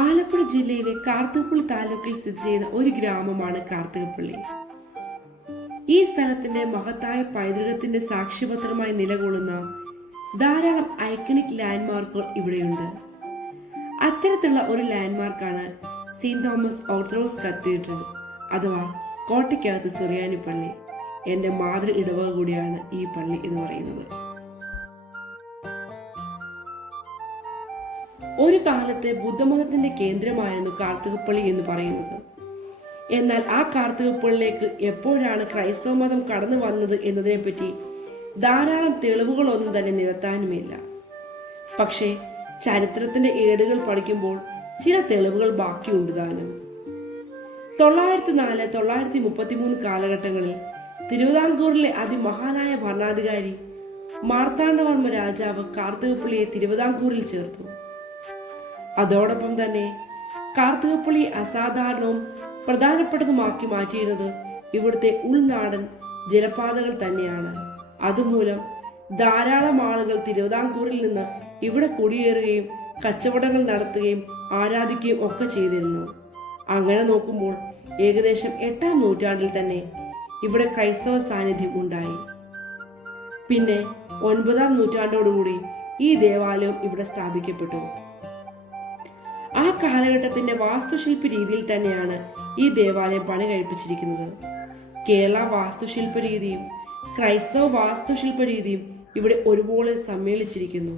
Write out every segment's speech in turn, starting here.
ആലപ്പുഴ ജില്ലയിലെ കാർത്തികപ്പള്ളി താലൂക്കിൽ സ്ഥിതി ചെയ്യുന്ന ഒരു ഗ്രാമമാണ് കാർത്തികപ്പള്ളി. ഈ സ്ഥലത്തിന്റെ മഹത്തായ പൈതൃകത്തിന്റെ സാക്ഷ്യപത്രമായി നിലകൊള്ളുന്ന ധാരാളം ഐക്കണിക് ലാൻഡ്മാർക്കുകൾ ഇവിടെയുണ്ട്. അത്തരത്തിലുള്ള ഒരു ലാൻഡ്മാർക്കാണ് സെയിന്റ് തോമസ് ഓർത്തഡോക്സ് കത്തീഡ്രൽ അഥവാ കോട്ടയ്ക്കകത്ത് സുറിയാനി പള്ളി. എൻ്റെ മാതൃ ഇടവക കൂടിയാണ് ഈ പള്ളി എന്ന് പറയുന്നത്. ഒരു കാലത്ത് ബുദ്ധമതത്തിന്റെ കേന്ദ്രമായിരുന്നു കാർത്തികപ്പള്ളി എന്ന് പറയുന്നത്. എന്നാൽ ആ കാർത്തികപ്പള്ളിയിലേക്ക് എപ്പോഴാണ് ക്രൈസ്തവ മതം കടന്നു വന്നത് എന്നതിനെപ്പറ്റി ധാരാളം തെളിവുകളൊന്നും തന്നെ നിരത്താനുമില്ല. പക്ഷേ ചരിത്രത്തിന്റെ ഏടുകൾ പഠിക്കുമ്പോൾ ചില തെളിവുകൾ ബാക്കിയുണ്ട് താനും. 904-933 കാലഘട്ടങ്ങളിൽ തിരുവിതാംകൂറിലെ അതിമഹാനായ ഭരണാധികാരി മാർത്താണ്ഡവർമ്മ രാജാവ് കാർത്തികപ്പള്ളിയെ തിരുവിതാംകൂറിൽ ചേർത്തു. അതോടൊപ്പം തന്നെ കാർത്തികപ്പള്ളി അസാധാരണവും പ്രധാനപ്പെട്ടതുമാക്കി മാറ്റിയിരുന്നത് ഇവിടുത്തെ ഉൾനാടൻ ജലപാതകൾ തന്നെയാണ്. അതുമൂലം ധാരാളം ആളുകൾ തിരുവിതാംകൂറിൽ നിന്ന് ഇവിടെ കുടിയേറുകയും കച്ചവടങ്ങൾ നടത്തുകയും ആരാധിക്കുകയും ഒക്കെ ചെയ്തിരുന്നു. അങ്ങനെ നോക്കുമ്പോൾ ഏകദേശം 8-ാം നൂറ്റാണ്ടിൽ തന്നെ ഇവിടെ ക്രൈസ്തവ സാന്നിധ്യം ഉണ്ടായി. പിന്നെ 9-ാം നൂറ്റാണ്ടോടുകൂടി ഈ ദേവാലയം ഇവിടെ സ്ഥാപിക്കപ്പെട്ടു. ആ കാലഘട്ടത്തിന്റെ വാസ്തുശില്പ രീതിയിൽ തന്നെയാണ് ഈ ദേവാലയം പണി കഴിപ്പിച്ചിരിക്കുന്നത്. കേരള വാസ്തുശില്പ രീതിയും ക്രൈസ്തവ വാസ്തുശില്പ രീതിയും ഇവിടെ ഒരുപോലെ സമ്മേളിച്ചിരിക്കുന്നു.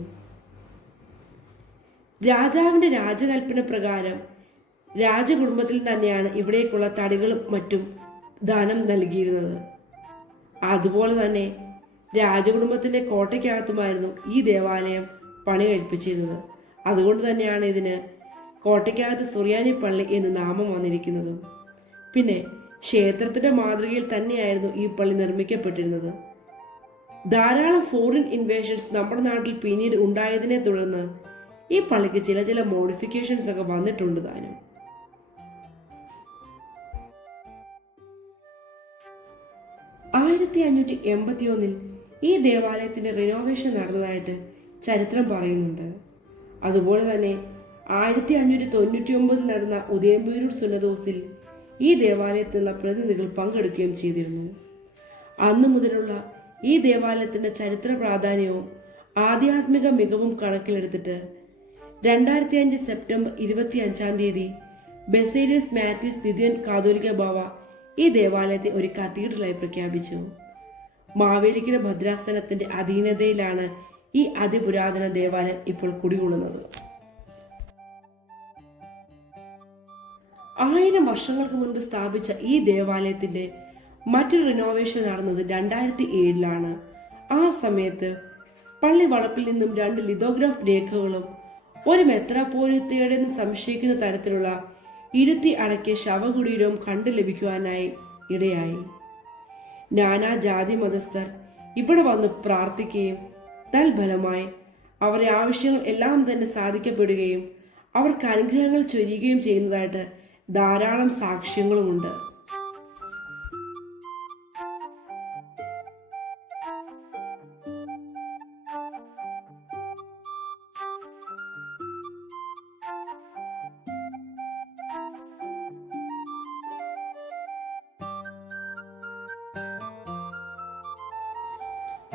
രാജാവിന്റെ രാജകൽപ്പന പ്രകാരം രാജകുടുംബത്തിൽ തന്നെയാണ് ഇവിടേക്കുള്ള തടികളും മറ്റും ദാനം നൽകിയിരുന്നത്. അതുപോലെ തന്നെ രാജകുടുംബത്തിന്റെ കോട്ടയ്ക്കകത്തുമായിരുന്നു ഈ ദേവാലയം പണി കഴിപ്പിച്ചിരുന്നത്. അതുകൊണ്ട് തന്നെയാണ് ഇതിന് കോട്ടയ്ക്കകത്ത് സുറിയാനി പള്ളി എന്ന് നാമം വന്നിരിക്കുന്നത്. പിന്നെ ക്ഷേത്രത്തിന്റെ മാതൃകയിൽ തന്നെയായിരുന്നു ഈ പള്ളി നിർമ്മിക്കപ്പെട്ടിരുന്നത്. ധാരാളം ഫോറിൻ ഇൻവേഷൻസ് നമ്മുടെ നാട്ടിൽ പിന്നീട് ഉണ്ടായതിനെ തുടർന്ന് ഈ പള്ളിക്ക് ചില മോഡിഫിക്കേഷൻസ് ഒക്കെ വന്നിട്ടുണ്ട് താനും. 1581 ഈ ദേവാലയത്തിന്റെ റിനോവേഷൻ നടന്നതായിട്ട് ചരിത്രം പറയുന്നുണ്ട്. അതുപോലെ തന്നെ 1599 നടന്ന ഉദയംപേരൂർ സുന്നതോസിൽ ഈ ദേവാലയത്തിലുള്ള പ്രതിനിധികൾ പങ്കെടുക്കുകയും ചെയ്തിരുന്നു. അന്നു മുതലുള്ള ഈ ദേവാലയത്തിന്റെ ചരിത്ര പ്രാധാന്യവും ആധ്യാത്മിക മികവും കണക്കിലെടുത്തിട്ട് 2005 സെപ്റ്റംബർ 25 ബസേലിയസ് മാത്യൂസ് ദ്വിതീയൻ കാതോലിക്ക ബാവ ഈ ദേവാലയത്തെ ഒരു കത്തീഡ്രലായി പ്രഖ്യാപിച്ചു. മാവേലിക്കര ഭദ്രാസനത്തിന്റെ അധീനതയിലാണ് ഈ അതിപുരാതന ദേവാലയം ഇപ്പോൾ കുടികൊള്ളുന്നത്. 1000 വർഷങ്ങൾക്ക് മുൻപ് സ്ഥാപിച്ച ഈ ദേവാലയത്തിന്റെ മറ്റൊരു റിനോവേഷൻ നടന്നത് 2007 ആ സമയത്ത് പള്ളി വളപ്പിൽ നിന്നും 2 ലിതോഗ്രാഫ് രേഖകളും ഒരു മെത്രാപ്പോലീത്തയുടെന്ന് സംശയിക്കുന്ന തരത്തിലുള്ള ഇരുത്തി അടക്കിയ ശവകുടീരവും കണ്ടു ലഭിക്കുവാനായി ഇടയായി. നാനാജാതി മതസ്ഥർ ഇവിടെ വന്ന് പ്രാർത്ഥിക്കുകയും തൽഫലമായി അവരുടെ ആവശ്യങ്ങൾ എല്ലാം തന്നെ സാധിക്കപ്പെടുകയും അവർക്ക് അനുഗ്രഹങ്ങൾ ചൊരിയുകയും ചെയ്യുന്നതായിട്ട് ധാരാളം സാക്ഷ്യങ്ങളുമുണ്ട്.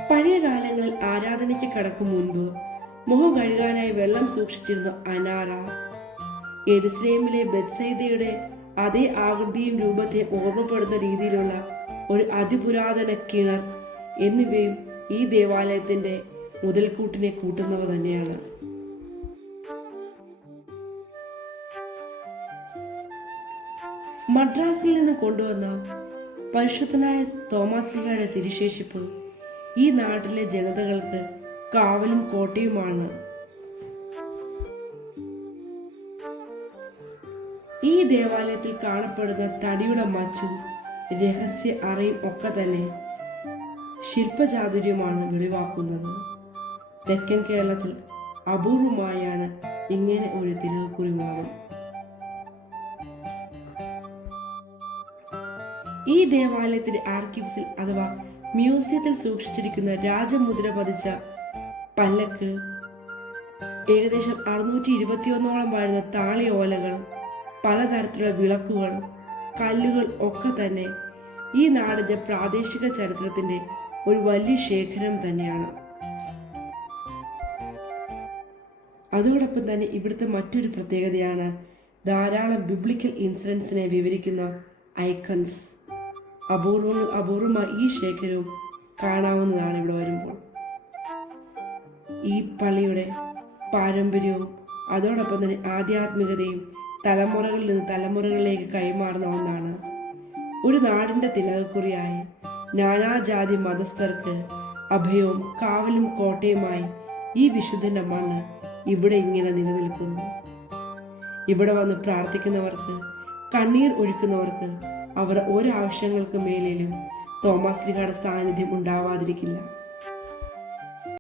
പഴയ കാലങ്ങളിൽ ആരാധനയ്ക്ക് കടക്കും മുൻപ് മുഖം കഴുകാനായി വെള്ളം സൂക്ഷിച്ചിരുന്ന അനാറ, യെരുശലേമിലെ ബെത്സൈദയുടെ അതേ ആകൃതിയും രൂപത്തെ ഓർമ്മപ്പെടുന്ന രീതിയിലുള്ള ഒരു അതിപുരാതന കിണർ എന്നിവയും ഈ ദേവാലയത്തിന്റെ മുതൽക്കൂട്ടിനെ കൂട്ടുന്നവ തന്നെയാണ്. മദ്രാസിൽ നിന്ന് കൊണ്ടുവന്ന പരിശുദ്ധനായ തോമാശ്ലീഹായുടെ തിരുശേഷിപ്പ് ഈ നാട്ടിലെ ജനതകൾക്ക് കാവലും കോട്ടയുമാണ്. ഈ ദേവാലയത്തിൽ കാണപ്പെടുന്ന തടിയുടെ മച്ചും രഹസ്യ അറയും ഒക്കെ തന്നെ ശില്പചാതുര്യമാണ് വെളിവാക്കുന്നത്. തെക്കൻ കേരളത്തിൽ അപൂർവമായാണ് ഇങ്ങനെ ഒരു തിരുക്കുറിമാകം. ഈ ദേവാലയത്തിന്റെ ആർക്കീവ്സിൽ അഥവാ മ്യൂസിയത്തിൽ സൂക്ഷിച്ചിരിക്കുന്ന രാജമുദ്ര പതിച്ച പല്ലക്ക് ഏകദേശം 621 വരുന്ന താളിയോലകൾ, പലതരത്തിലുള്ള വിളക്കുകൾ, കല്ലുകൾ ഒക്കെ തന്നെ ഈ നാടിന്റെ പ്രാദേശിക ചരിത്രത്തിന്റെ ഒരു വലിയ ശേഖരം തന്നെയാണ്. അതോടൊപ്പം തന്നെ ഇവിടുത്തെ മറ്റൊരു പ്രത്യേകതയാണ് ധാരാളം ബിബ്ലിക്കൽ ഇൻസിഡൻസിനെ വിവരിക്കുന്ന ഐക്കൺസ്. അപൂർവമായി ഈ ശേഖരവും കാണാവുന്നതാണ് ഇവിടെ വരുമ്പോൾ. ഈ പള്ളിയുടെ പാരമ്പര്യവും അതോടൊപ്പം തന്നെ ആധ്യാത്മികതയും തലമുറകളിൽ നിന്ന് തലമുറകളിലേക്ക് കൈമാറുന്ന ഒന്നാണ്. ഒരു നാടിന്റെ തിലകക്കുറിയായി നാനാജാതി മതസ്ഥർക്ക് അഭയവും കാവലും കോട്ടയുമായി ഈ വിശുദ്ധന്റെ മണ്ണ് ഇവിടെ ഇങ്ങനെ നിലനിൽക്കുന്നു. ഇവിടെ വന്ന് പ്രാർത്ഥിക്കുന്നവർക്ക്, കണ്ണീർ ഒഴുക്കുന്നവർക്ക് അവർ ഒരാവശ്യങ്ങൾക്ക് മേലിലും തോമാശ്ലീഹയുടെ സാന്നിധ്യം ഉണ്ടാവാതിരിക്കില്ല.